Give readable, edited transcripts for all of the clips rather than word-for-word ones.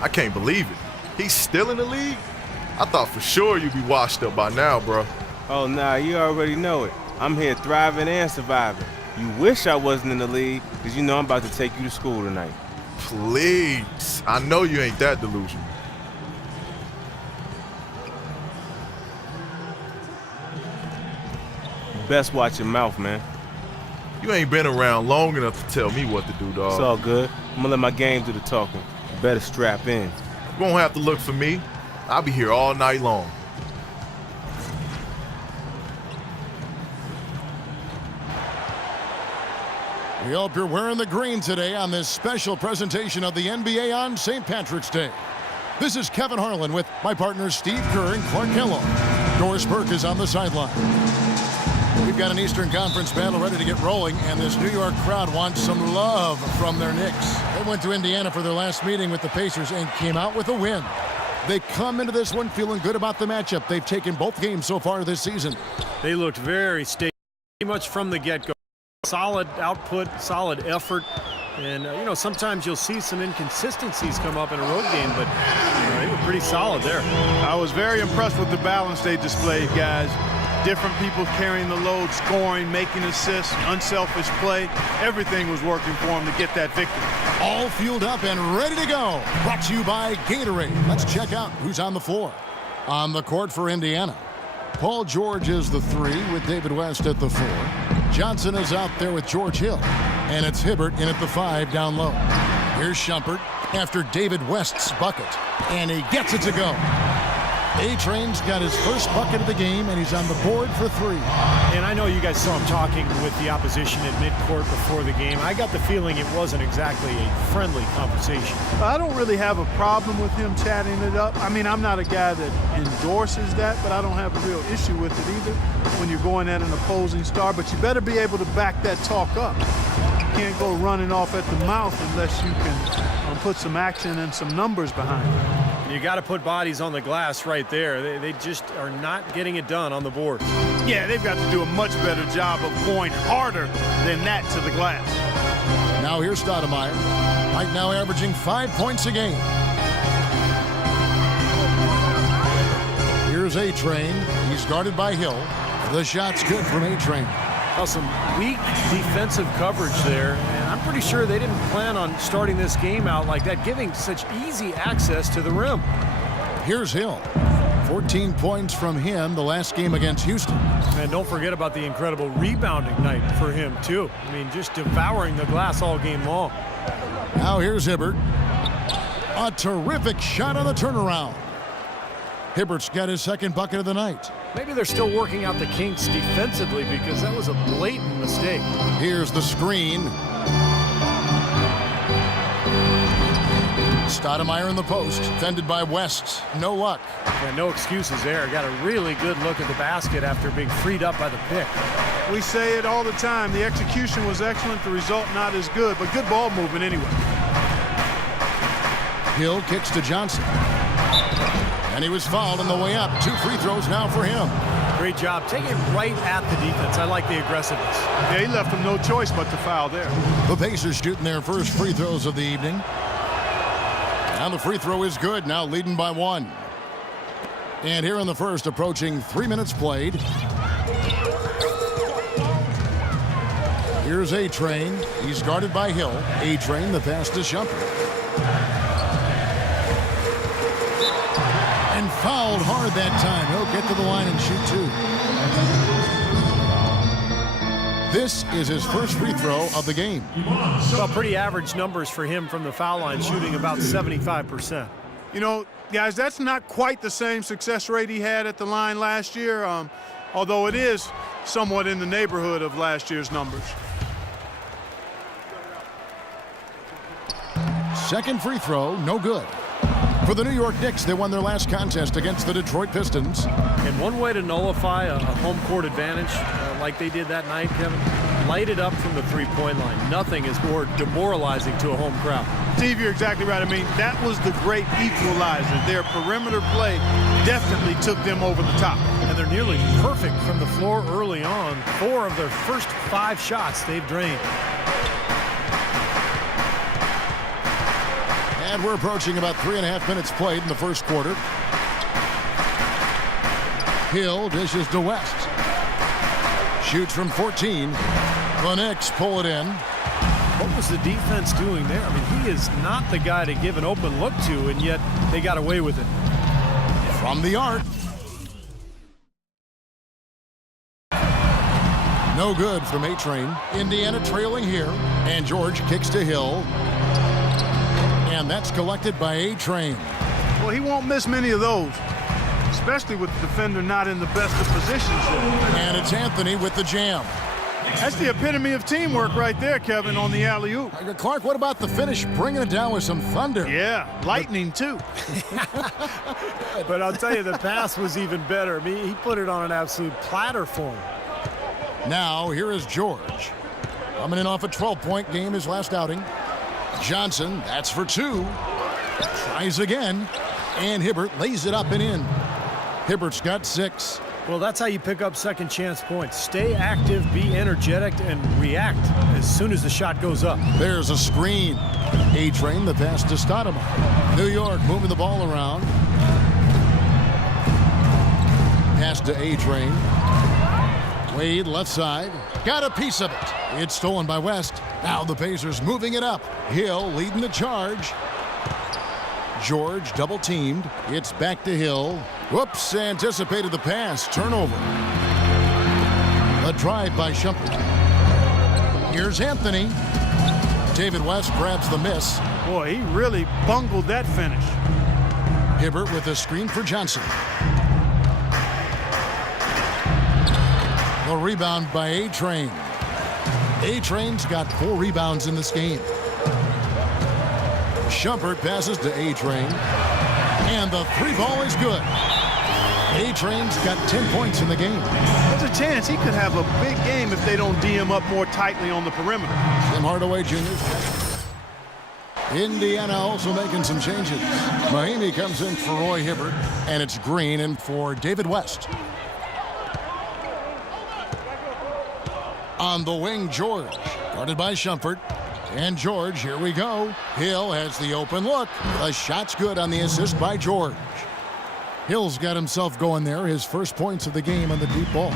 I can't believe it. He's still in the league? I thought for sure you'd be washed up by now, bro. Oh, nah, you already know it. I'm here thriving and surviving. You wish I wasn't in the league, because you know I'm about to take you to school tonight. Please. I know you ain't that delusional. Best watch your mouth, man. You ain't been around long enough to tell me what to do, dog. It's all good. I'm gonna let my game do the talking. You better strap in. You won't have to look for me. I'll be here all night long. We hope you're wearing the green today on this special presentation of the NBA on St. Patrick's Day. This is Kevin Harlan with my partners Steve Kerr and Clark Kellogg. Doris Burke is on the sideline. We've got an Eastern Conference battle ready to get rolling, and this New York crowd wants some love from their Knicks. They went to Indiana for their last meeting with the Pacers and came out with a win. They come into this one feeling good about the matchup. They've taken both games so far this season. They looked very stable, pretty much from the get-go. Solid output, solid effort. And, you know, sometimes you'll see some inconsistencies come up in a road game, but they were pretty solid there. I was very impressed with the balance they displayed, guys. Different people carrying the load, scoring, making assists, unselfish play. Everything was working for them to get that victory. All fueled up and ready to go. Brought to you by Gatorade. Let's check out who's on the floor. On the court for Indiana, Paul George is the 3 with David West at the 4. Johnson is out there with George Hill. And it's Hibbert in at the 5 down low. Here's Shumpert after David West's bucket. And he gets it to go. A-Train's got his first bucket of the game, and he's on the board for 3. And I know you guys saw him talking with the opposition at midcourt before the game. I got the feeling it wasn't exactly a friendly conversation. I don't really have a problem with him chatting it up. I mean, I'm not a guy that endorses that, but I don't have a real issue with it either when you're going at an opposing star. But you better be able to back that talk up. You can't go running off at the mouth unless you can put some action and some numbers behind it. You got to put bodies on the glass right there. They just are not getting it done on the board. Yeah, they've got to do a much better job of going harder than that to the glass. Now here's Stoudemire, right now averaging 5 points a game. Here's A-Train. He's guarded by Hill. The shot's good from A-Train. Well, some weak defensive coverage there, and I'm pretty sure they didn't plan on starting this game out like that, giving such easy access to the rim. Here's Hill. 14 points from him the last game against Houston. And don't forget about the incredible rebounding night for him, too. I mean, just devouring the glass all game long. Now here's Hibbert. A terrific shot on the turnaround. Hibbert's got his second bucket of the night. Maybe they're still working out the kinks defensively because that was a blatant mistake. Here's the screen. Stoudemire in the post, fended by West. No luck. Yeah, no excuses there. Got a really good look at the basket after being freed up by the pick. We say it all the time. The execution was excellent, the result not as good, but good ball movement anyway. Hill kicks to Johnson. And he was fouled on the way up. 2 free throws now for him. Great job. Take it right at the defense. I like the aggressiveness. Yeah, he left him no choice but to foul there. The Pacers shooting their first free throws of the evening. And the free throw is good, now leading by 1. And here in the first, approaching 3 minutes played. Here's A-Train. He's guarded by Hill. A-Train, the pass to Shumpert. And fouled hard that time. He'll get to the line and shoot 2. This is his first free throw of the game. Well, pretty average numbers for him from the foul line, shooting about 75%. You know, guys, that's not quite the same success rate he had at the line last year, although it is somewhat in the neighborhood of last year's numbers. Second free throw, no good. For the New York Knicks, they won their last contest against the Detroit Pistons. And one way to nullify a home court advantage like they did that night, Kevin, light it up from the three-point line. Nothing is more demoralizing to a home crowd. Steve, you're exactly right. I mean, that was the great equalizer. Their perimeter play definitely took them over the top. And they're nearly perfect from the floor early on. 4 of their first 5 shots they've drained. And we're approaching about 3.5 minutes played in the first quarter. Hill dishes to West. Shoots from 14. The Knicks pull it in. What was the defense doing there? I mean, he is not the guy to give an open look to, and yet they got away with it. From the arc. No good from A-Train. Indiana trailing here. And George kicks to Hill. And that's collected by A-Train. Well, he won't miss many of those, especially with the defender not in the best of positions there. And it's Anthony with the jam. That's the epitome of teamwork right there, Kevin, on the alley-oop. Clark, what about the finish? Bringing it down with some thunder. Yeah, lightning, too. But I'll tell you, the pass was even better. I mean, he put it on an absolute platter for him. Now, here is George. Coming in off a 12-point game his last outing. Johnson, that's for 2. Tries again. And Hibbert lays it up and in. Hibbert's got 6. Well, that's how you pick up second chance points. Stay active, be energetic, and react as soon as the shot goes up. There's a screen. A-Train, the pass to Stoudemire. New York moving the ball around. Pass to A-Train. Wade left side. Got a piece of it. It's stolen by West. Now the Pacers moving it up. Hill leading the charge. George double teamed. It's back to Hill. Whoops, anticipated the pass. Turnover. A drive by Shumpert. Here's Anthony. David West grabs the miss. Boy, he really bungled that finish. Hibbert with a screen for Johnson. The rebound by A-Train. A-Train's got 4 rebounds in this game. Shumpert passes to A-Train. And the 3 ball is good. A-Train's got 10 points in the game. There's a chance he could have a big game if they don't D him up more tightly on the perimeter. Tim Hardaway Jr. Indiana also making some changes. Mahinmi comes in for Roy Hibbert. And it's Green in for David West. On the wing, George. Guarded by Shumpert. And George, here we go. Hill has the open look. The shot's good on the assist by George. Hill's got himself going there. His first points of the game on the deep ball.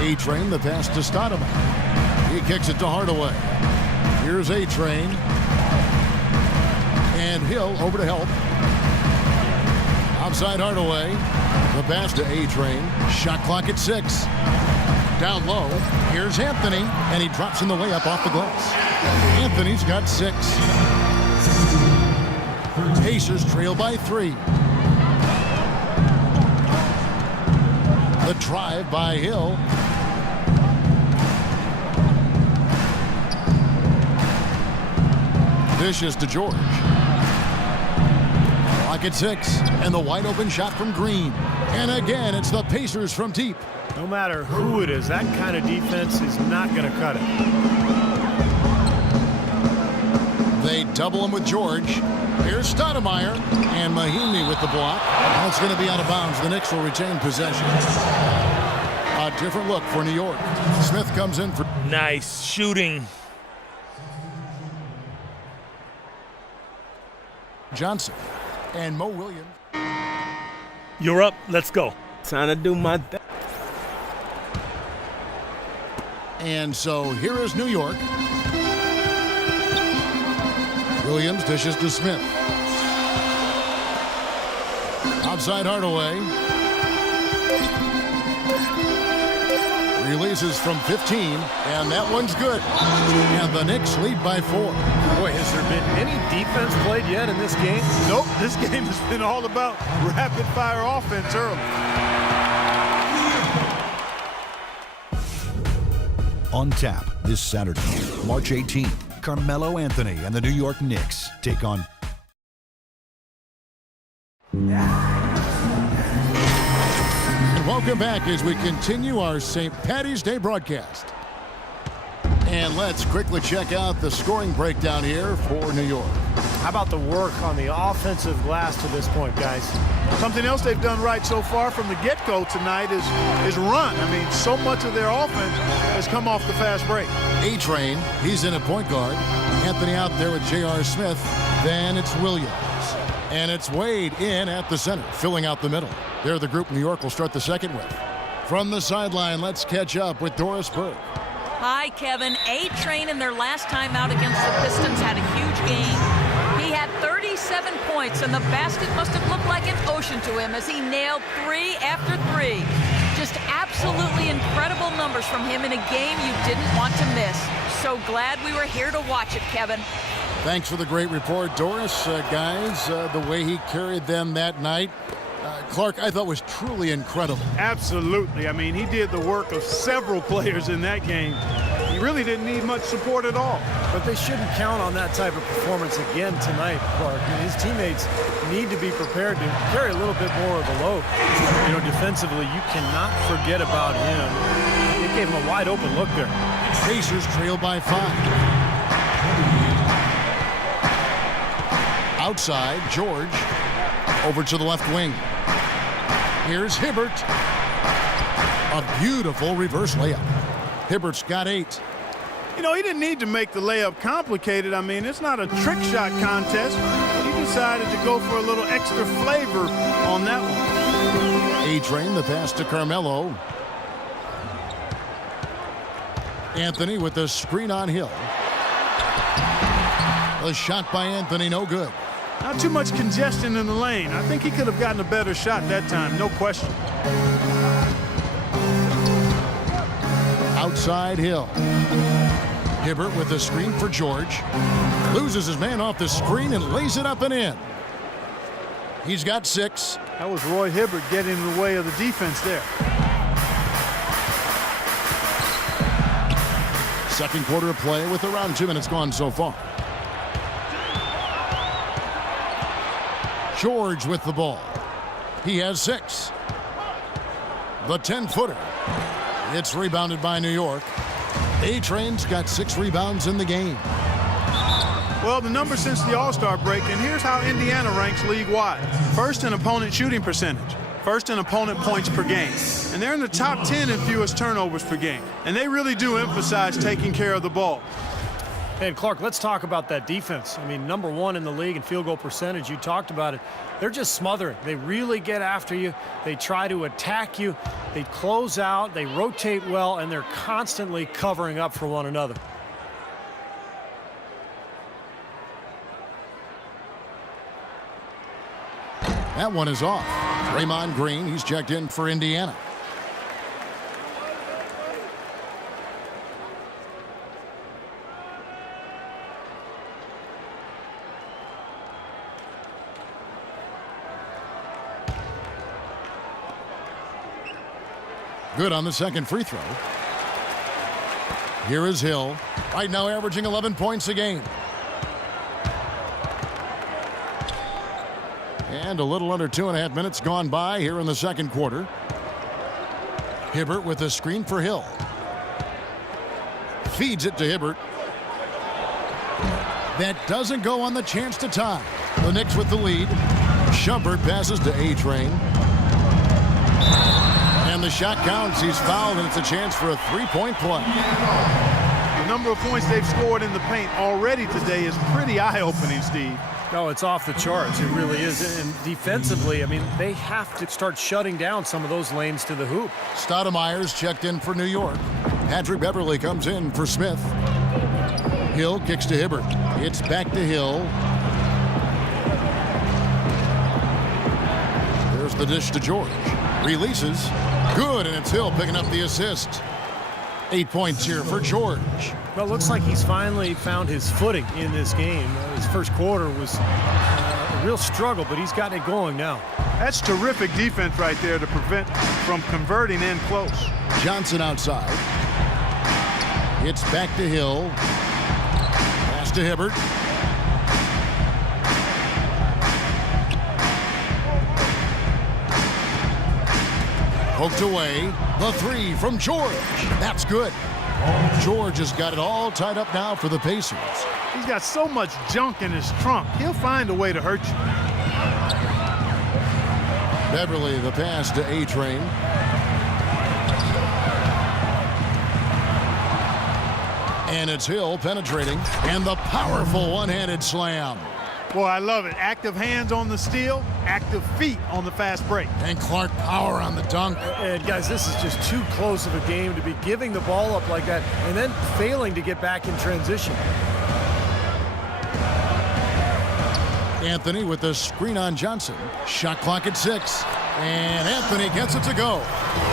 A-Train, the pass to Stoudemire. He kicks it to Hardaway. Here's A-Train. And Hill over to help. Outside Hardaway. The pass to A-Train. Shot clock at 6. Down low, here's Anthony, and he drops in the layup off the glass. Anthony's got 6. Pacers trail by 3. The drive by Hill. Dishes to George. Clock at 6, and the wide open shot from Green. And again, it's the Pacers from deep. No matter who it is, that kind of defense is not going to cut it. They double him with George. Here's Stoudemire. And Mahinmi with the block. That's going to be out of bounds. The Knicks will retain possession. A different look for New York. Smith comes in for... Nice shooting. Johnson. And Mo Williams. You're up. Let's go. Time to do my thing. And so here is New York. Williams dishes to Smith. Outside Hardaway. Releases from 15, and that one's good. And the Knicks lead by 4. Boy, has there been any defense played yet in this game? Nope, this game has been all about rapid-fire offense early. On tap this Saturday, March 18th, Carmelo Anthony and the New York Knicks take on... Welcome back as we continue our St. Paddy's Day broadcast. And let's quickly check out the scoring breakdown here for New York. How about the work on the offensive glass to this point, guys? Something else they've done right so far from the get-go tonight is run. I mean, so much of their offense has come off the fast break. A-Train, he's in at point guard. Anthony out there with J.R. Smith. Then it's Williams. And it's Wade in at the center, filling out the middle. They're the group New York will start the second with. From the sideline, let's catch up with Doris Burke. Hi, Kevin. A-Train in their last time out against the Pistons had a huge game. He had 37 points, and the basket must have looked like an ocean to him as he nailed 3 after 3. Just absolutely incredible numbers from him in a game you didn't want to miss. So glad we were here to watch it, Kevin. Thanks for the great report, Doris. Guys, the way he carried them that night, Clark, I thought was truly incredible. Absolutely. I mean, he did the work of several players in that game. He really didn't need much support at all. But they shouldn't count on that type of performance again tonight, Clark. I mean, his teammates need to be prepared to carry a little bit more of the load. You know, defensively, you cannot forget about him. It gave him a wide open look there. Pacers trail by 5. Outside, George. Over to the left wing. Here's Hibbert. A beautiful reverse layup. Hibbert's got 8. You know, he didn't need to make the layup complicated. I mean, it's not a trick shot contest. He decided to go for a little extra flavor on that one. A-Train, the pass to Carmelo. Anthony with the screen on Hill. The shot by Anthony, no good. Not too much congestion in the lane. I think he could have gotten a better shot that time, no question. Outside Hill. Hibbert with the screen for George. Loses his man off the screen and lays it up and in. He's got 6. That was Roy Hibbert getting in the way of the defense there. Second quarter of play with around 2 minutes gone so far. George with the ball. He has 6. The 10-footer. It's rebounded by New York. A-Train's got 6 rebounds in the game. Well, the number since the All-Star break, and here's how Indiana ranks league-wide. First in opponent shooting percentage. First in opponent points per game. And they're in the top 10 in fewest turnovers per game. And they really do emphasize taking care of the ball. And Clark, let's talk about that defense. I mean, number 1 in the league in field goal percentage. You talked about it. They're just smothering. They really get after you. They try to attack you. They close out. They rotate well, and they're constantly covering up for one another. That one is off. Draymond Green, he's checked in for Indiana. Good on the second free throw. Here is Hill. Right now averaging 11 points a game. And a little under 2.5 minutes gone by here in the second quarter. Hibbert with a screen for Hill. Feeds it to Hibbert. That doesn't go on the chance to tie. The Knicks with the lead. Shumpert passes to A-Train. And the shot counts. He's fouled, and it's a chance for a 3-point play. The number of points they've scored in the paint already today is pretty eye-opening, Steve. No, it's off the charts. It really is. And defensively, I mean, they have to start shutting down some of those lanes to the hoop. Stoudemire's checked in for New York. Patrick Beverly comes in for Smith. Hill kicks to Hibbert. It's back to Hill. There's the dish to George. Releases. Good, and it's Hill picking up the assist. 8 points here for George. Well, it looks like he's finally found his footing in this game. His first quarter was a real struggle, but he's gotten it going now. That's terrific defense right there to prevent from converting in close. Johnson outside. It's back to Hill. Pass to Hibbert. Poked away. The 3 from George. That's good. George has got it all tied up now for the Pacers. He's got so much junk in his trunk. He'll find a way to hurt you. Beverly, the pass to A-Train. And it's Hill penetrating, and the powerful one-handed slam. Boy, I love it. Active hands on the steal, active feet on the fast break. And Clark power on the dunk. And guys, this is just too close of a game to be giving the ball up like that and then failing to get back in transition. Anthony with the screen on Johnson. Shot clock at 6. And Anthony gets it to go.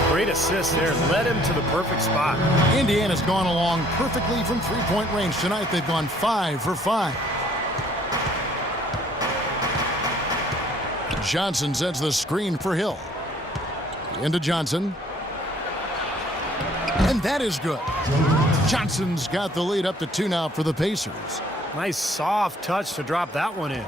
Great assist there. Led him to the perfect spot. Indiana's gone along perfectly from three-point range tonight. They've gone 5 for 5. Johnson sets the screen for Hill. Into Johnson. And that is good. Johnson's got the lead up to 2 now for the Pacers. Nice soft touch to drop that one in.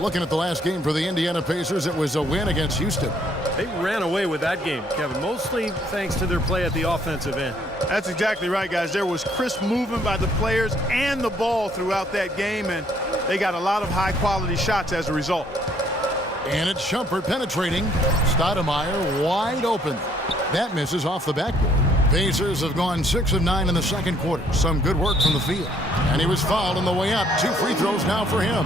Looking at the last game for the Indiana Pacers, it was a win against Houston. They ran away with that game, Kevin, mostly thanks to their play at the offensive end. That's exactly right, guys. There was crisp movement by the players and the ball throughout that game, and they got a lot of high-quality shots as a result. And it's Shumpert penetrating. Stoudemire wide open. That misses off the backboard. Pacers have gone 6 of 9 in the second quarter. Some good work from the field. And he was fouled on the way up. 2 free throws now for him.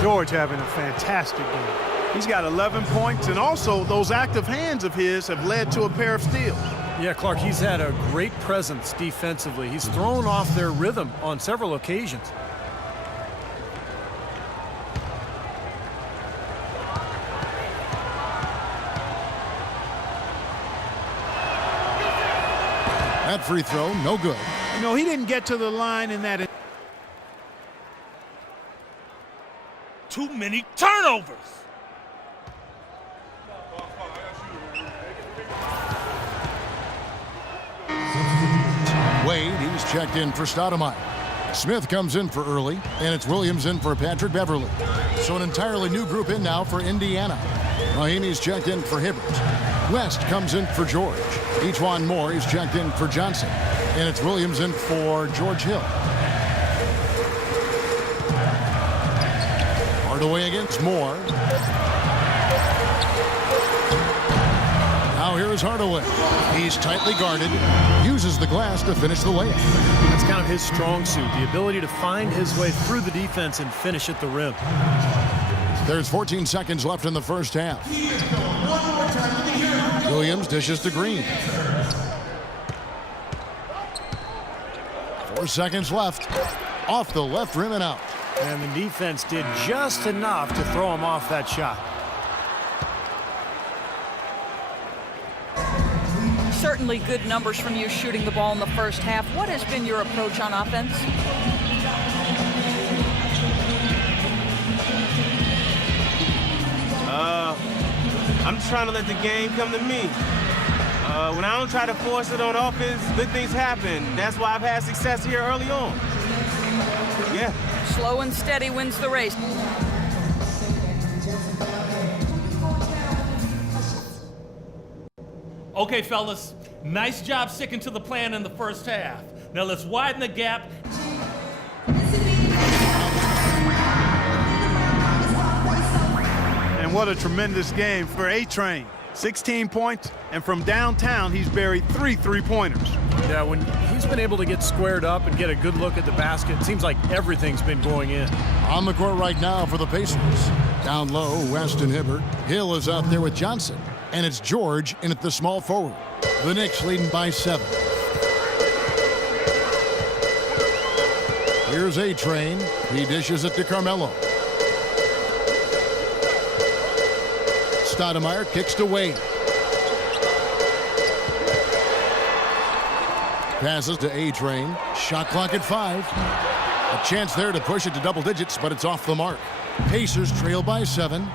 George having a fantastic game. He's got 11 points, and also those active hands of his have led to a pair of steals. Yeah, Clark, he's had a great presence defensively. He's thrown off their rhythm on several occasions. That free throw, no good. You know, he didn't get to the line in that. Too many turnovers. Wade, he's checked in for Stoudemire. Smith comes in for Early, and it's Williams in for Patrick Beverly. So an entirely new group in now for Indiana. Mahimi's checked in for Hibbert. West comes in for George. Ejuan Moore is checked in for Johnson. And it's Williams in for George Hill. Hardaway against Moore. Now here is Hardaway. He's tightly guarded. Uses the glass to finish the layup. That's kind of his strong suit, the ability to find his way through the defense and finish at the rim. There's 14 seconds left in the first half. Williams dishes to Green. 4 seconds left. Off the left rim and out. And the defense did just enough to throw him off that shot. Certainly good numbers from you shooting the ball in the first half. What has been your approach on offense? I'm just trying to let the game come to me. When I don't try to force it on offense, good things happen. That's why I've had success here early on. Yeah. Slow and steady wins the race. Okay, fellas, nice job sticking to the plan in the first half. Now let's widen the gap. And what a tremendous game for A-Train. 16 points, and from downtown, he's buried 3 three-pointers. Yeah, when he's been able to get squared up and get a good look at the basket, it seems like everything's been going in. On the court right now for the Pacers. Down low, West and Hibbert. Hill is out there with Johnson. And it's George in at the small forward. The Knicks leading by 7. Here's A-Train. He dishes it to Carmelo. Stoudemire kicks to Wade. Passes to A-Train. Shot clock at 5. A chance there to push it to double digits, but it's off the mark. Pacers trail by 7.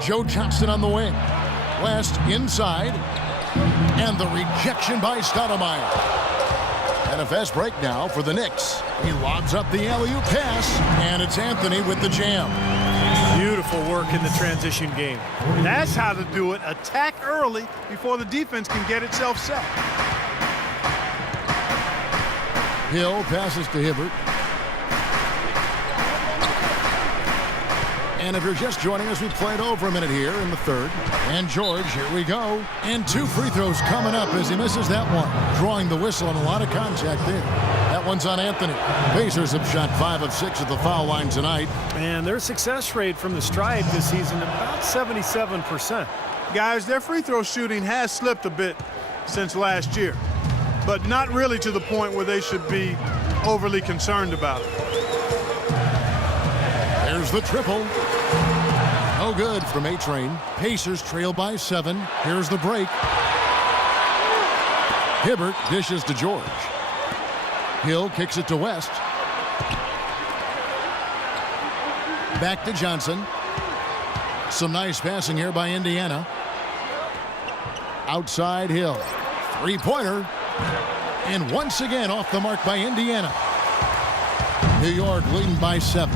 Joe Johnson on the wing. West inside. And the rejection by Stoudemire. And a fast break now for the Knicks. He lobs up the alley-oop pass, and it's Anthony with the jam. Beautiful work in the transition game. That's how to do it. Attack early before the defense can get itself set. Hill passes to Hibbert. And if you're just joining us, we played over a minute here in the third. And George, here we go. And 2 free throws coming up as he misses that one. Drawing the whistle and a lot of contact there. That one's on Anthony. Pacers have shot 5 of 6 at the foul line tonight. And their success rate from the stripe this season about 77%. Guys, their free throw shooting has slipped a bit since last year, but not really to the point where they should be overly concerned about it. There's the triple. No good from A-Train. Pacers trail by 7. Here's the break. Hibbert dishes to George. Hill kicks it to West. Back to Johnson. Some nice passing here by Indiana. Outside Hill. Three-pointer. And once again off the mark by Indiana. New York leading by 7.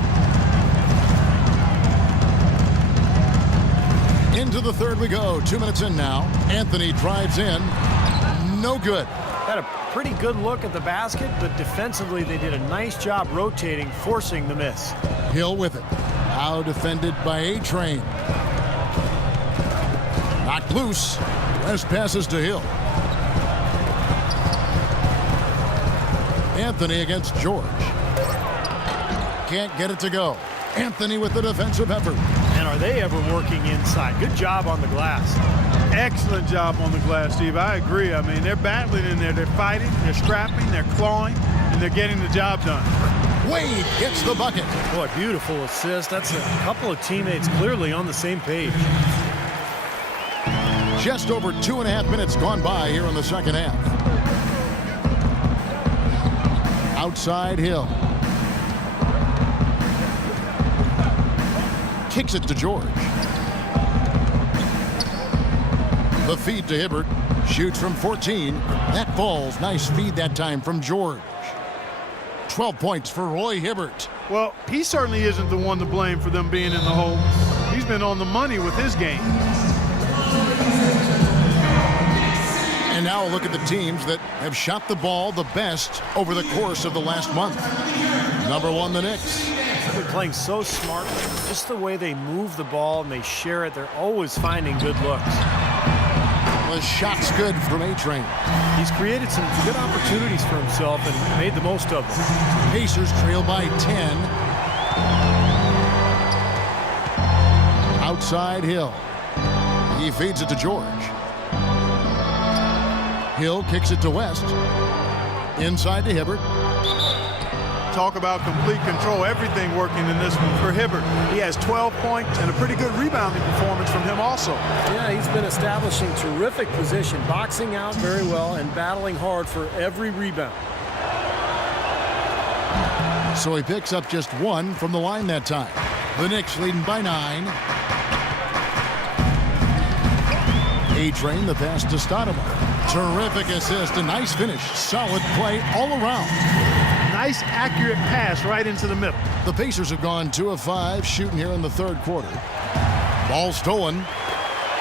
Into the third we go. 2 minutes in now. Anthony drives in. No good. Had a pretty good look at the basket, but defensively they did a nice job rotating, forcing the miss. Hill with it. Now defended by A-Train. Knocked loose. West passes to Hill. Anthony against George. Can't get it to go. Anthony with the defensive effort. And are they ever working inside? Good job on the glass. Excellent job on the glass, Steve. I agree. I mean, they're battling in there. They're fighting, they're scrapping, they're clawing, and they're getting the job done. Wade gets the bucket. Boy, beautiful assist. That's a couple of teammates clearly on the same page. Just over 2.5 minutes gone by here in the second half. Outside Hill. Kicks it to George. The feed to Hibbert. Shoots from 14. That falls. Nice feed that time from George. 12 points for Roy Hibbert. Well, he certainly isn't the one to blame for them being in the hole. He's been on the money with his game. And now a look at the teams that have shot the ball the best over the course of the last month. Number 1, the Knicks. They're playing so smartly. Just the way they move the ball and they share it, they're always finding good looks. The shot's good from A-Train. He's created some good opportunities for himself and made the most of them. Pacers trail by 10. Outside Hill. He feeds it to George. Hill kicks it to West. Inside to Hibbert. Talk about complete control. Everything working in this one for Hibbert. He has 12 points and a pretty good rebounding performance from him also. Yeah, he's been establishing terrific position, boxing out very well and battling hard for every rebound. So he picks up just 1 from the line that time. The Knicks leading by 9. A-Train, the pass to Stoudemire. Terrific assist, a nice finish. Solid play all around. Nice, accurate pass right into the middle. The Pacers have gone 2 of 5 shooting here in the third quarter. Ball stolen.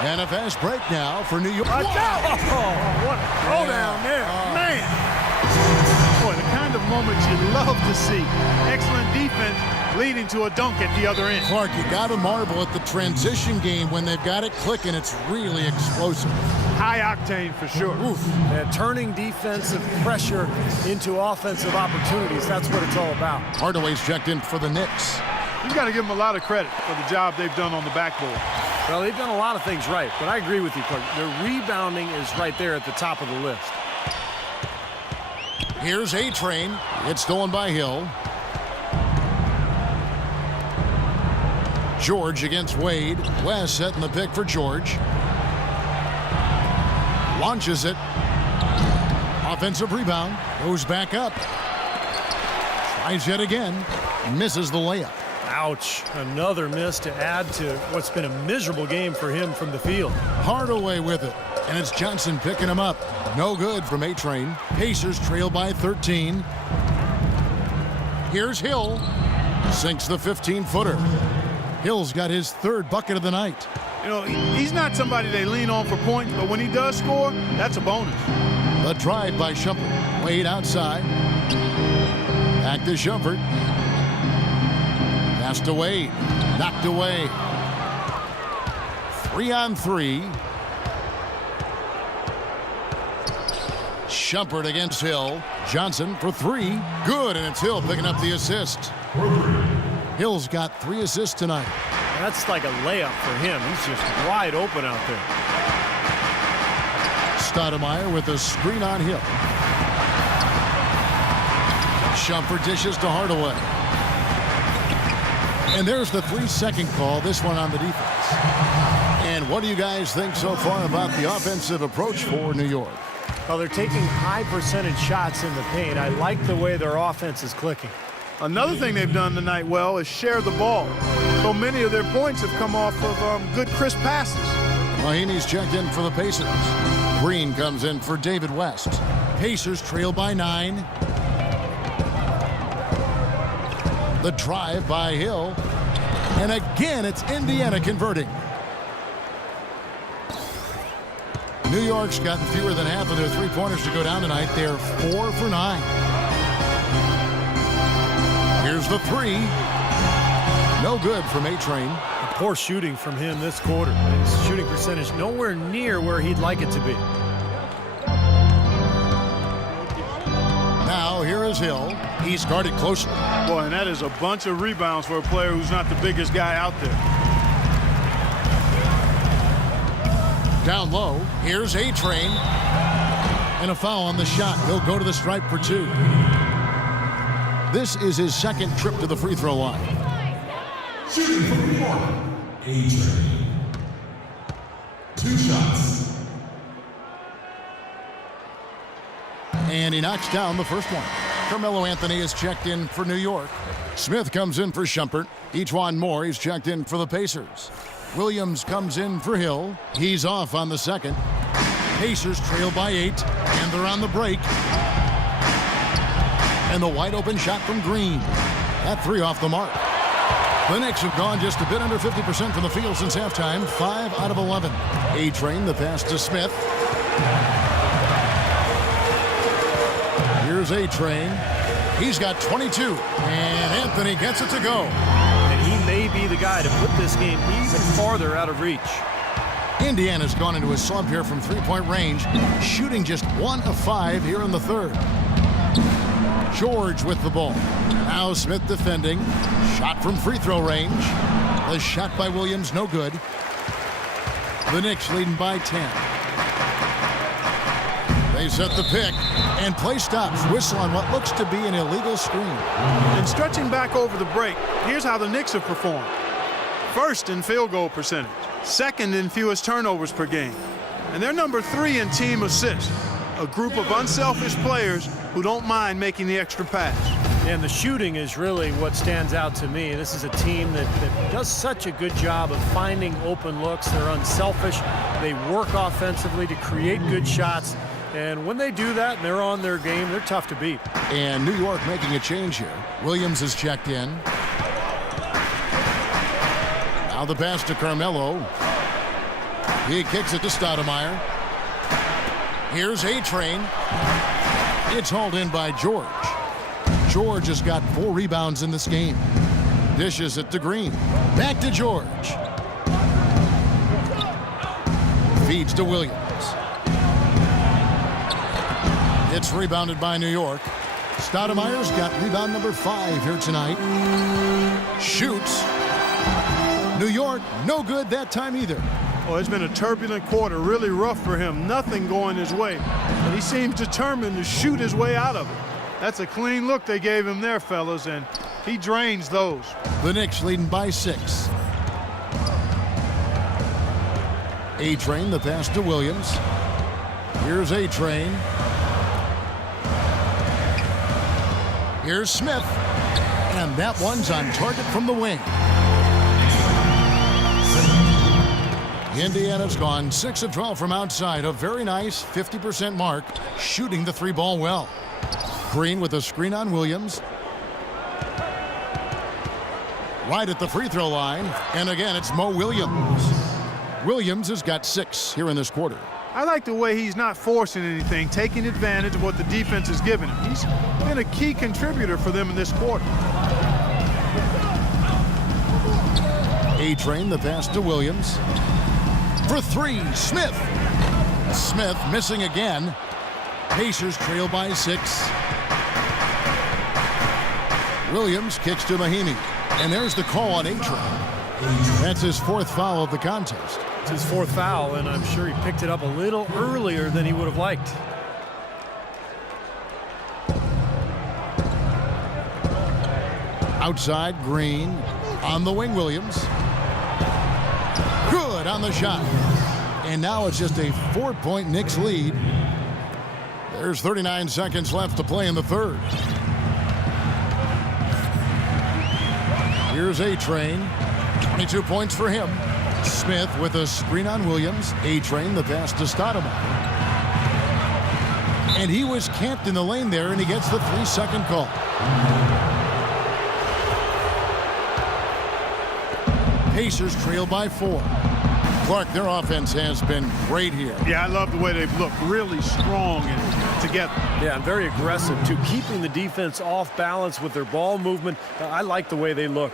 And a fast break now for New York. Watch out! Oh, what a throw down there. Man! Boy, the kind of moments you love to see. Excellent defense leading to a dunk at the other end. Clark, you got to marvel at the transition game when they've got it clicking. It's really explosive. High octane for sure. Oof. Turning defensive pressure into offensive opportunities. That's what it's all about. Hardaway's checked in for the Knicks. You've got to give them a lot of credit for the job they've done on the backboard. Well, they've done a lot of things right, but I agree with you, Clark. Their rebounding is right there at the top of the list. Here's A-Train. It's stolen by Hill. George against Wade. West setting the pick for George. Launches it. Offensive rebound. Goes back up. Tries yet again. Misses the layup. Ouch. Another miss to add to what's been a miserable game for him from the field. Hardaway with it. And it's Johnson picking him up. No good from A-Train. Pacers trail by 13. Here's Hill. Sinks the 15-footer. Hill's got his third bucket of the night. You know, he's not somebody they lean on for points, but when he does score, that's a bonus. The drive by Shumpert. Wade outside. Back to Shumpert. Pass Pass to Wade. Knocked away. 3-on-3. Shumpert against Hill. Johnson for 3. Good, and it's Hill picking up the assist. Hill's got 3 assists tonight. That's like a layup for him. He's just wide open out there. Stoudemire with a screen on Hill. Shumpert dishes to Hardaway. And there's the 3-second call, this one on the defense. And what do you guys think so far about the offensive approach for New York? Well, they're taking high percentage shots in the paint. I like the way their offense is clicking. Another thing they've done tonight well is share the ball. So many of their points have come off of good, crisp passes. Mahinmi's checked in for the Pacers. Green comes in for David West. Pacers trail by 9. The drive by Hill. And again, it's Indiana converting. New York's gotten fewer than half of their three-pointers to go down tonight. They're 4 for 9. Here's the 3. No good from A-Train. Poor shooting from him this quarter. His shooting percentage nowhere near where he'd like it to be. Now here is Hill. He's guarded closely. Boy, and that is a bunch of rebounds for a player who's not the biggest guy out there. Down low, here's A-Train. And a foul on the shot. He'll go to the stripe for 2. This is his second trip to the free throw line. Shooting from New York, A-Train. 2 shots. And he knocks down the first one. Carmelo Anthony is checked in for New York. Smith comes in for Shumpert. Ejuan Moore is checked in for the Pacers. Williams comes in for Hill. He's off on the second. Pacers trail by 8, and they're on the break. And the wide open shot from Green. That 3 off the mark. The Knicks have gone just a bit under 50% from the field since halftime. 5 out of 11. A-Train, the pass to Smith. Here's A-Train. He's got 22. And Anthony gets it to go. And he may be the guy to put this game even farther out of reach. Indiana's gone into a slump here from three-point range, shooting just 1 of 5 here in the third. George with the ball. Now Smith defending. Shot from free throw range. The shot by Williams, no good. The Knicks leading by 10. They set the pick, and play stops. Whistle on what looks to be an illegal screen. And stretching back over the break, here's how the Knicks have performed. First in field goal percentage. Second in fewest turnovers per game. And they're number 3 in team assists. A group of unselfish players who don't mind making the extra pass. And the shooting is really what stands out to me. This is a team that does such a good job of finding open looks. They're unselfish. They work offensively to create good shots. And when they do that and they're on their game, they're tough to beat. And New York making a change here. Williams is checked in. Now the pass to Carmelo. He kicks it to Stoudemire. Here's A-Train. It's hauled in by George. George has got 4 rebounds in this game. Dishes it to Green. Back to George. Feeds to Williams. It's rebounded by New York. Stoudemire's got rebound number 5 here tonight. Shoots. New York, no good that time either. Oh, it's been a turbulent quarter, really rough for him. Nothing going his way. But he seems determined to shoot his way out of it. That's a clean look they gave him there, fellas, and he drains those. The Knicks leading by 6. A-Train, the pass to Williams. Here's A-Train. Here's Smith. And that one's on target from the wing. Indiana's gone 6 of 12 from outside. A very nice 50% mark, shooting the 3-ball well. Green with a screen on Williams. Right at the free throw line. And again, it's Mo Williams. Williams has got 6 here in this quarter. I like the way he's not forcing anything, taking advantage of what the defense is giving him. He's been a key contributor for them in this quarter. A-Train, the pass to Williams. For three, Smith. Smith missing again. Pacers trail by 6. Williams kicks to Mahinmi. And there's the call on A-Train. That's his 4th foul of the contest. It's his 4th foul, and I'm sure he picked it up a little earlier than he would have liked. Outside, Green. On the wing, Williams. Good on the shot. And now it's just a 4-point Knicks lead. There's 39 seconds left to play in the 3rd. Here's A-Train. 22 points for him. Smith with a screen on Williams. A-Train, the pass to Stoudemire. And he was camped in the lane there, and he gets the 3-second call. Pacers trail by 4. Clark, their offense has been great here. Yeah, I love the way they've looked. Really strong and together. Yeah, and very aggressive, too. Keeping the defense off balance with their ball movement. I like the way they look.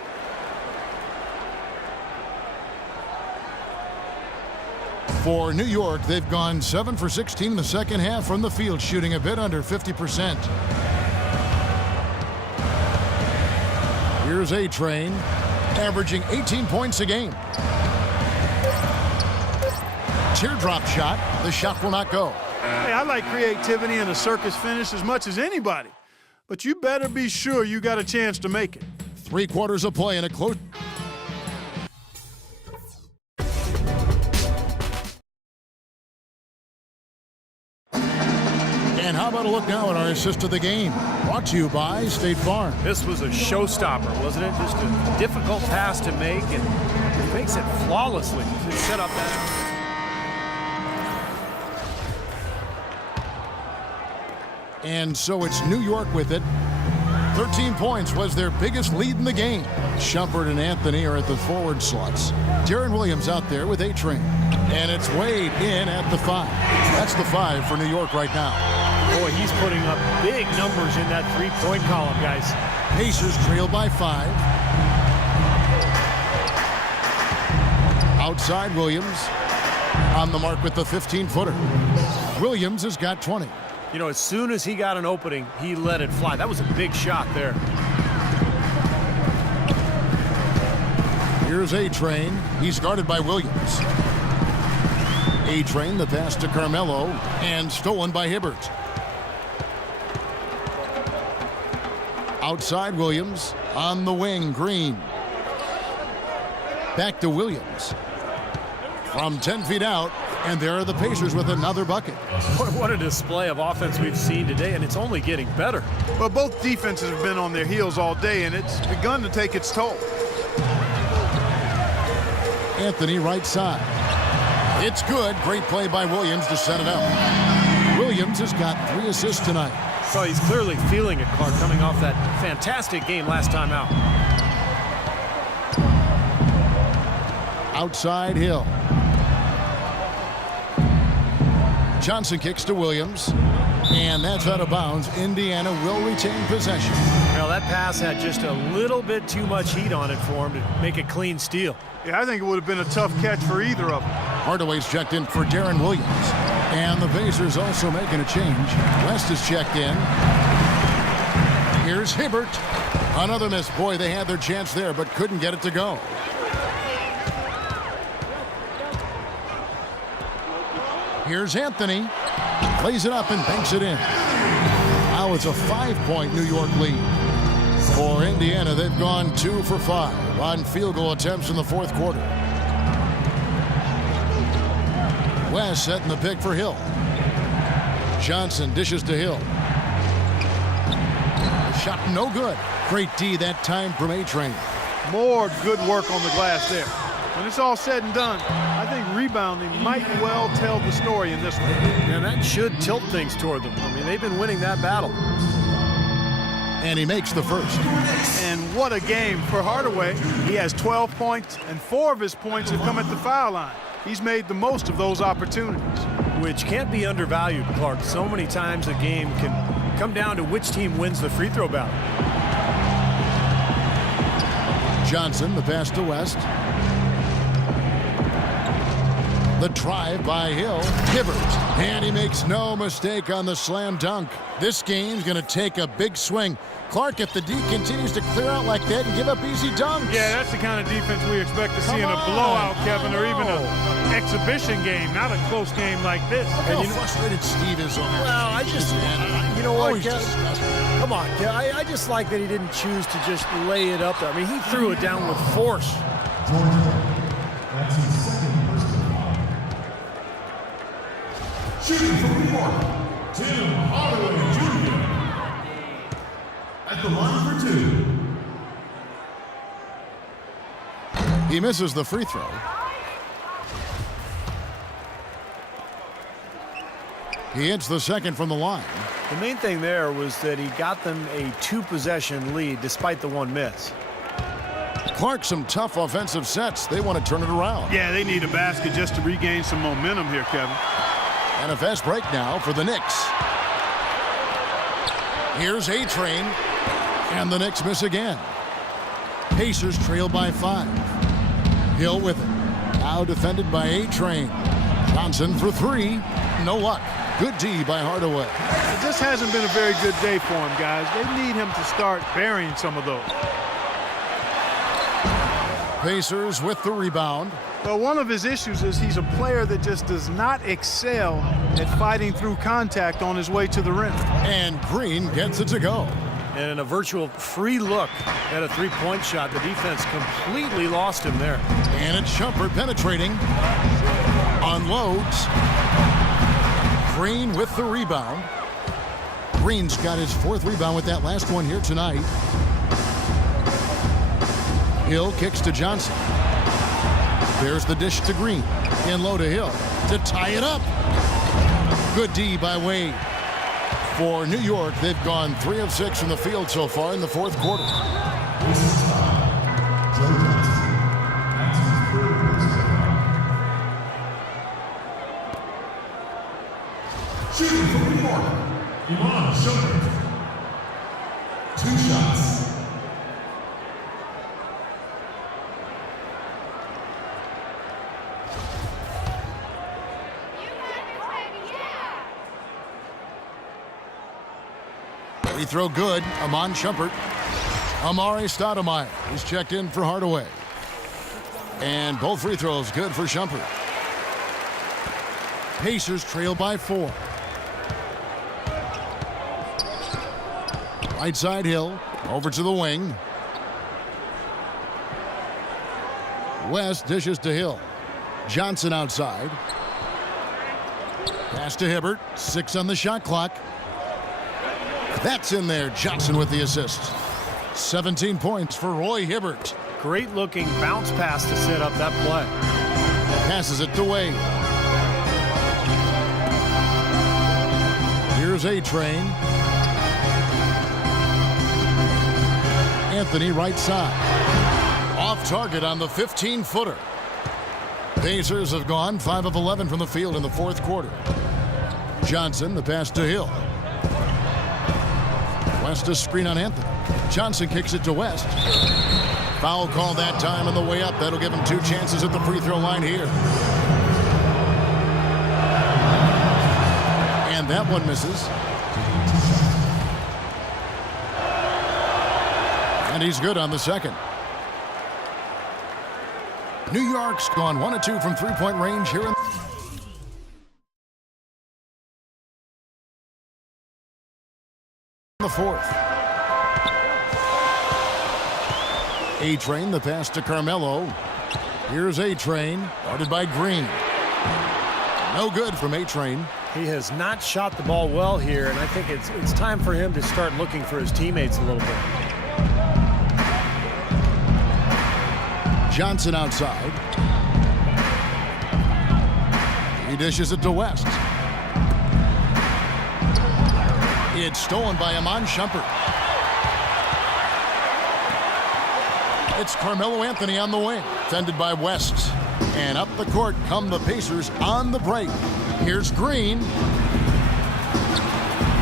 For New York, they've gone 7 for 16 in the second half from the field, shooting a bit under 50%. Here's A-Train, averaging 18 points a game. Teardrop shot. The shot will not go. Hey, I like creativity and a circus finish as much as anybody. But you better be sure you got a chance to make it. 3 quarters of play in a close. And how about a look now at our assist of the game? Brought to you by State Farm. This was a showstopper, wasn't it? Just a difficult pass to make, and he makes it flawlessly. He set up that. And so it's New York with it. 13 points was their biggest lead in the game. Shumpert and Anthony are at the forward slots. Deron Williams out there with A-Train. And it's Wade in at the 5. That's the 5 for New York right now. Boy, he's putting up big numbers in that 3-point column, guys. Pacers trail by 5. Outside Williams. On the mark with the 15-footer. Williams has got 20. You know, as soon as he got an opening, he let it fly. That was a big shot there. Here's A-Train. He's guarded by Williams. A-Train, the pass to Carmelo, and stolen by Hibbert. Outside Williams. On the wing, Green. Back to Williams. From 10 feet out, and there are the Pacers with another bucket. What a display of offense we've seen today, and it's only getting better. But both defenses have been on their heels all day, and it's begun to take its toll. Anthony right side. It's good. Great play by Williams to set it up. Williams has got 3 assists tonight. So he's clearly feeling it, Clark, coming off that fantastic game last time out. Outside Hill. Johnson kicks to Williams, and that's out of bounds. Indiana will retain possession. Well, that pass had just a little bit too much heat on it for him to make a clean steal. Yeah, I think it would have been a tough catch for either of them. Hardaway's checked in for Deron Williams, and the Pacers also making a change. West is checked in. Here's Hibbert. Another miss. Boy, they had their chance there, but couldn't get it to go. Here's Anthony. Plays it up and banks it in. Now it's a 5-point New York lead. For Indiana, they've gone 2 for 5 on field goal attempts in the 4th quarter. West setting the pick for Hill. Johnson dishes to Hill. The shot no good. Great D that time from A-Train. More good work on the glass there. When it's all said and done, I think rebounding might well tell the story in this one. And that should tilt things toward them. I mean, they've been winning that battle. And he makes the first. And what a game for Hardaway. He has 12 points, and 4 of his points have come at the foul line. He's made the most of those opportunities. Which can't be undervalued, Clark. So many times a game can come down to which team wins the free throw battle. Johnson, the pass to West. The drive by Hill. Hibbert. And he makes no mistake on the slam dunk. This game's going to take a big swing. Clark, if the D continues to clear out like that and give up easy dunks. Yeah, that's the kind of defense we expect to see in a blowout, Kevin, or even an exhibition game, not a close game like this. How frustrated Steve is on that. Well, I just, you know what, Kev, disgusting. come on, Kev, I just like that he didn't choose to just lay it up there. I mean, he threw it down with force. That's his second personal foul. Shooting from New York, Tim Hardaway Jr. At the line for 2. He misses the free throw. He hits the second from the line. The main thing there was that he got them a 2-possession lead despite the 1 miss. Clark, some tough offensive sets. They want to turn it around. Yeah, they need a basket just to regain some momentum here, Kevin. And a fast break now for the Knicks. Here's A-Train. And the Knicks miss again. Pacers trail by 5. Hill with it. Now defended by A-Train. Johnson for 3. No luck. Good D by Hardaway. It just hasn't been a very good day for him, guys. They need him to start burying some of those. Pacers with the rebound. Well, one of his issues is he's a player that just does not excel at fighting through contact on his way to the rim. And Green gets it to go. And in a virtual free look at a 3-point shot, the defense completely lost him there. And it's Shumpert penetrating. Unloads. Green with the rebound. Green's got his 4th rebound with that last one here tonight. Hill kicks to Johnson. There's the dish to Green. In low to Hill to tie it up. Good D by Wade. For New York, they've gone 3 of 6 from the field so far in the 4th quarter. This is Joe Johnson. That's his 3rd personal foul. Shooting from New York, Iman Shumpert. 2 shots. Free throw good. Iman Shumpert. Amari Stoudemire is checked in for Hardaway. And both free throws good for Shumpert. Pacers trail by 4. Right side Hill. Over to the wing. West dishes to Hill. Johnson outside. Pass to Hibbert. 6 on the shot clock. That's in there. Johnson with the assist. 17 points for Roy Hibbert. Great looking bounce pass to set up that play. Passes it to Wade. Here's A-Train. Anthony right side. Off target on the 15-footer. Pacers have gone 5 of 11 from the field in the 4th quarter. Johnson, the pass to Hill. West a screen on Anthony. Johnson kicks it to West. Foul call that time on the way up. That'll give him 2 chances at the free throw line here. And that one misses. And he's good on the second. New York's gone 1 of 2 from 3-point range here in the 4th. A-Train, the pass to Carmelo. Here's A-Train, guarded by Green. No good from A-Train. He has not shot the ball well here, and I think it's time for him to start looking for his teammates a little bit. Johnson outside. He dishes it to West. It's stolen by Iman Shumpert. It's Carmelo Anthony on the wing, defended by West. And up the court come the Pacers on the break. Here's Green.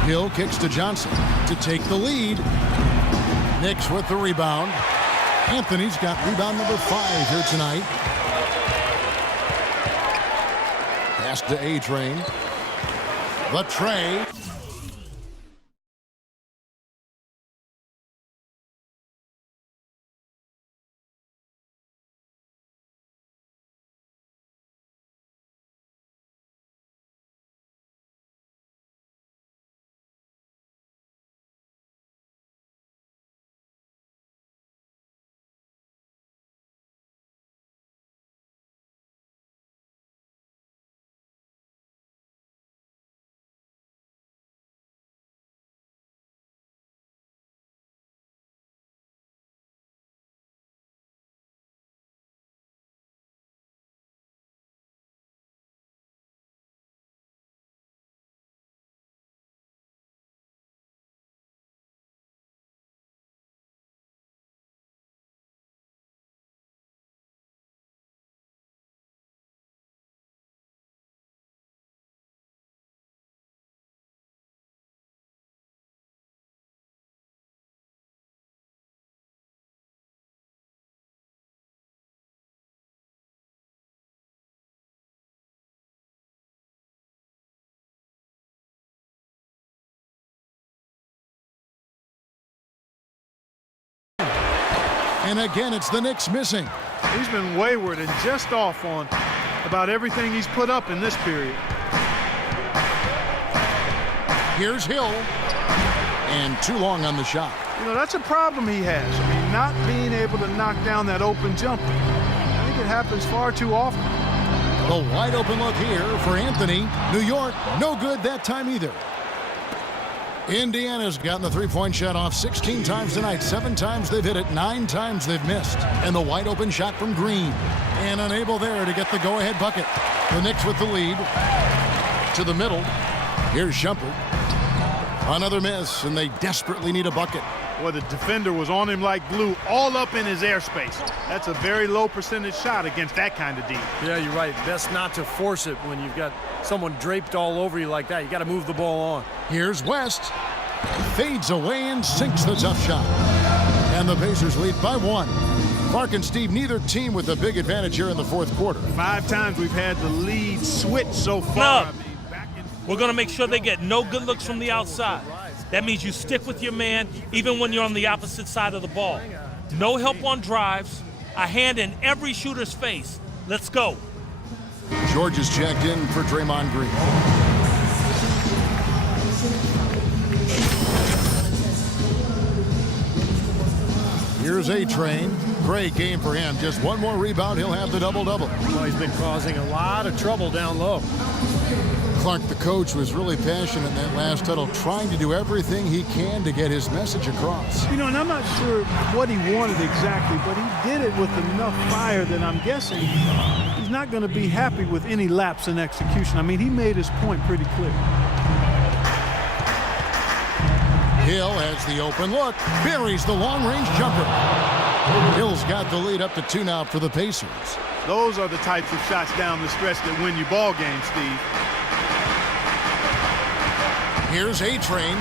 Hill kicks to Johnson to take the lead. Knicks with the rebound. Anthony's got rebound number 5 here tonight. Pass to A-Train. The tray. And again, it's the Knicks missing. He's been wayward and just off on about everything he's put up in this period. Here's Hill. And too long on the shot. You know, that's a problem he has. I mean, not being able to knock down that open jumper. I think it happens far too often. The wide open look here for Anthony. New York, no good that time either. Indiana's gotten the three-point shot off 16 times tonight. 7 times they've hit it, 9 times they've missed. And the wide open shot from Green. And unable there to get the go-ahead bucket. The Knicks with the lead. To the middle. Here's Shumpert. Another miss, and they desperately need a bucket. Well, the defender was on him like glue, all up in his airspace. That's a very low percentage shot against that kind of D. Yeah, you're right. Best not to force it when you've got someone draped all over you like that. You got to move the ball on. Here's West. Fades away and sinks the tough shot. And the Pacers lead by 1. Clark and Steve, neither team with a big advantage here in the fourth quarter. 5 times we've had the lead switch so far. No. We're going to make sure they get no good looks from the outside. That means you stick with your man even when you're on the opposite side of the ball. No help on drives. A hand in every shooter's face. Let's go. George is checked in for Draymond Green. Here's A-Train. Great game for him. Just one more rebound, he'll have the double-double. Well, he's been causing a lot of trouble down low. Clark, the coach, was really passionate in that last huddle, trying to do everything he can to get his message across. You know, and I'm not sure what he wanted exactly, but he did it with enough fire that I'm guessing he's not going to be happy with any lapse in execution. I mean, he made his point pretty clear. Hill has the open look, buries the long-range jumper. Hill's got the lead up to 2 now for the Pacers. Those are the types of shots down the stretch that win you ball games, Steve. Here's A-Train.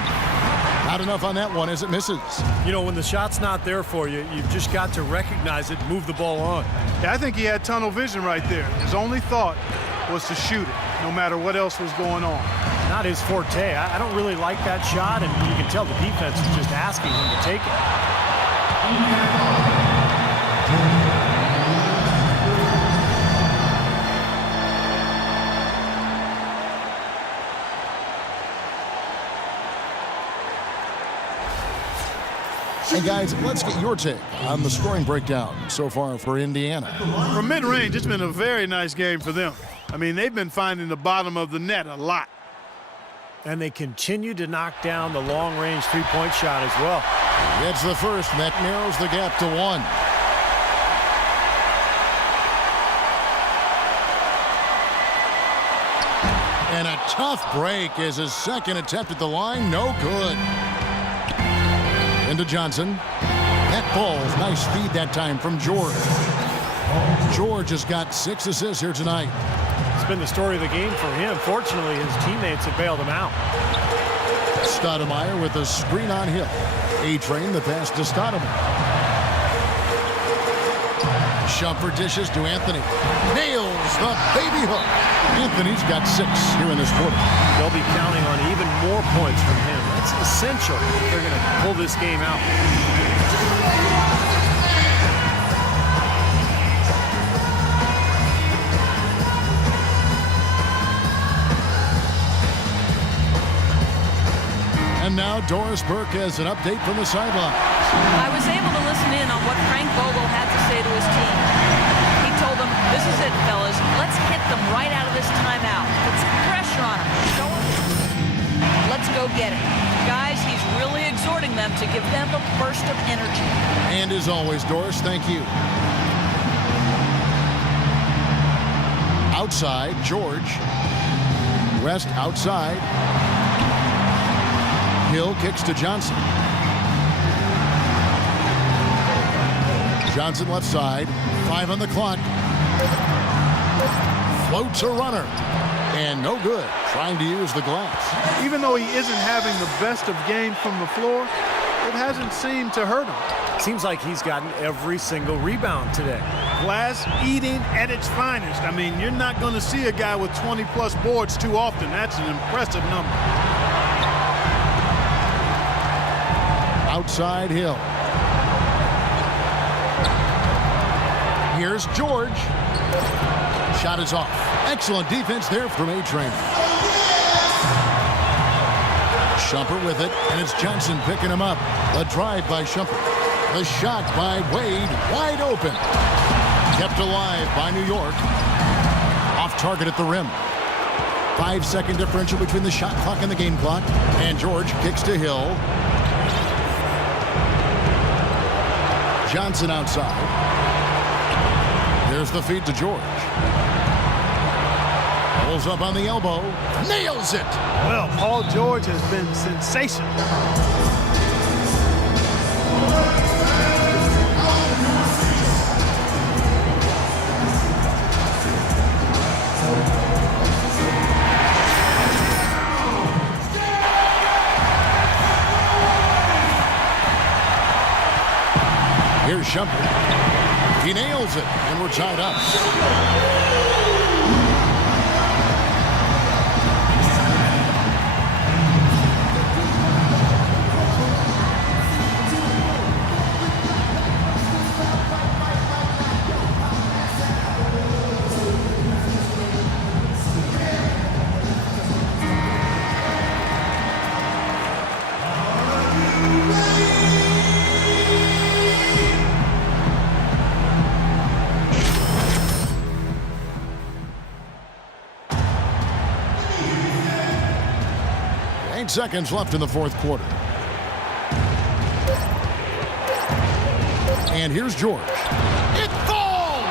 Not enough on that one as it misses. You know, when the shot's not there for you, you've just got to recognize it and move the ball on. Yeah, I think he had tunnel vision right there. His only thought was to shoot it, no matter what else was going on. Not his forte. I don't really like that shot, and you can tell the defense is just asking him to take it. And guys, let's get your take on the scoring breakdown so far for Indiana. From mid-range, it's been a very nice game for them. I mean, they've been finding the bottom of the net a lot. And they continue to knock down the long-range three-point shot as well. It's the first, and that narrows the gap to 1. And a tough break is his second attempt at the line. No good. Into Johnson. That ball's nice feed that time from George. George has got 6 assists here tonight. It's been the story of the game for him. Fortunately, his teammates have bailed him out. Stoudemire with a screen on Hill. A-Train, the pass to Stoudemire. Shumpert dishes to Anthony. Nails the baby hook. Anthony's got 6 here in this quarter. They'll be counting on even more points from him. That's essential if they're going to pull this game out. And now Doris Burke has an update from the sideline. I was able to listen in on what Frank Vogel had to say to his team. He told them, this is it, fellas. Let's hit them right out of this timeout. Put some pressure on them. Let's go get it. Guys, he's really exhorting them to give them a burst of energy. And as always, Doris, thank you. Outside, George. West outside. Hill kicks to Johnson. Johnson left side. 5 on the clock. Floats a runner. And no good. Trying to use the glass. Even though he isn't having the best of games from the floor, it hasn't seemed to hurt him. Seems like he's gotten every single rebound today. Glass eating at its finest. I mean, you're not going to see a guy with 20-plus boards too often. That's an impressive number. Outside Hill. Here's George. Shot is off. Excellent defense there from A-Train. Shumpert with it, and it's Johnson picking him up. A drive by Shumpert. The shot by Wade, wide open. Kept alive by New York. Off target at the rim. 5-second differential between the shot clock and the game clock. And George kicks to Hill. Johnson outside. There's the feed to George. Pulls up on the elbow. Nails it. Well, Paul George has been sensational. Here's Shumpert. He nails it, and we're tied up. Seconds left in the fourth quarter. And here's George. It falls!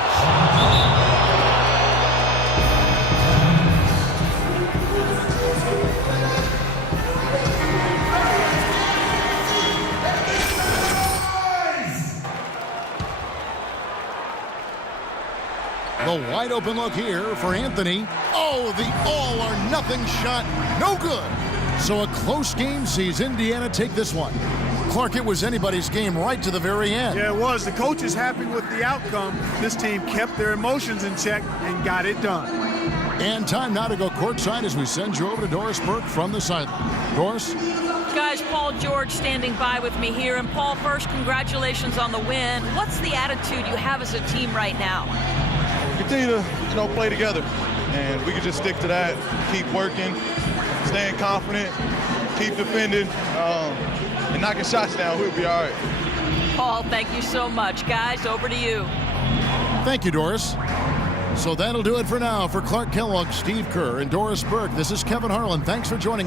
The wide open look here for Anthony. Oh, the all-or-nothing shot. No good. So a close game sees Indiana take this one. Clark, it was anybody's game right to the very end. Yeah, it was. The coach is happy with the outcome. This team kept their emotions in check and got it done. And time now to go courtside as we send you over to Doris Burke from the sideline. Doris? Guys, Paul George standing by with me here. And Paul, first, congratulations on the win. What's the attitude you have as a team right now? Continue to, play together. And we can just stick to that, keep working, staying confident, keep defending, and knocking shots down. We'll be all right. Paul, thank you so much. Guys, over to you. Thank you, Doris. So that'll do it for now. For Clark Kellogg, Steve Kerr, and Doris Burke, this is Kevin Harlan. Thanks for joining us.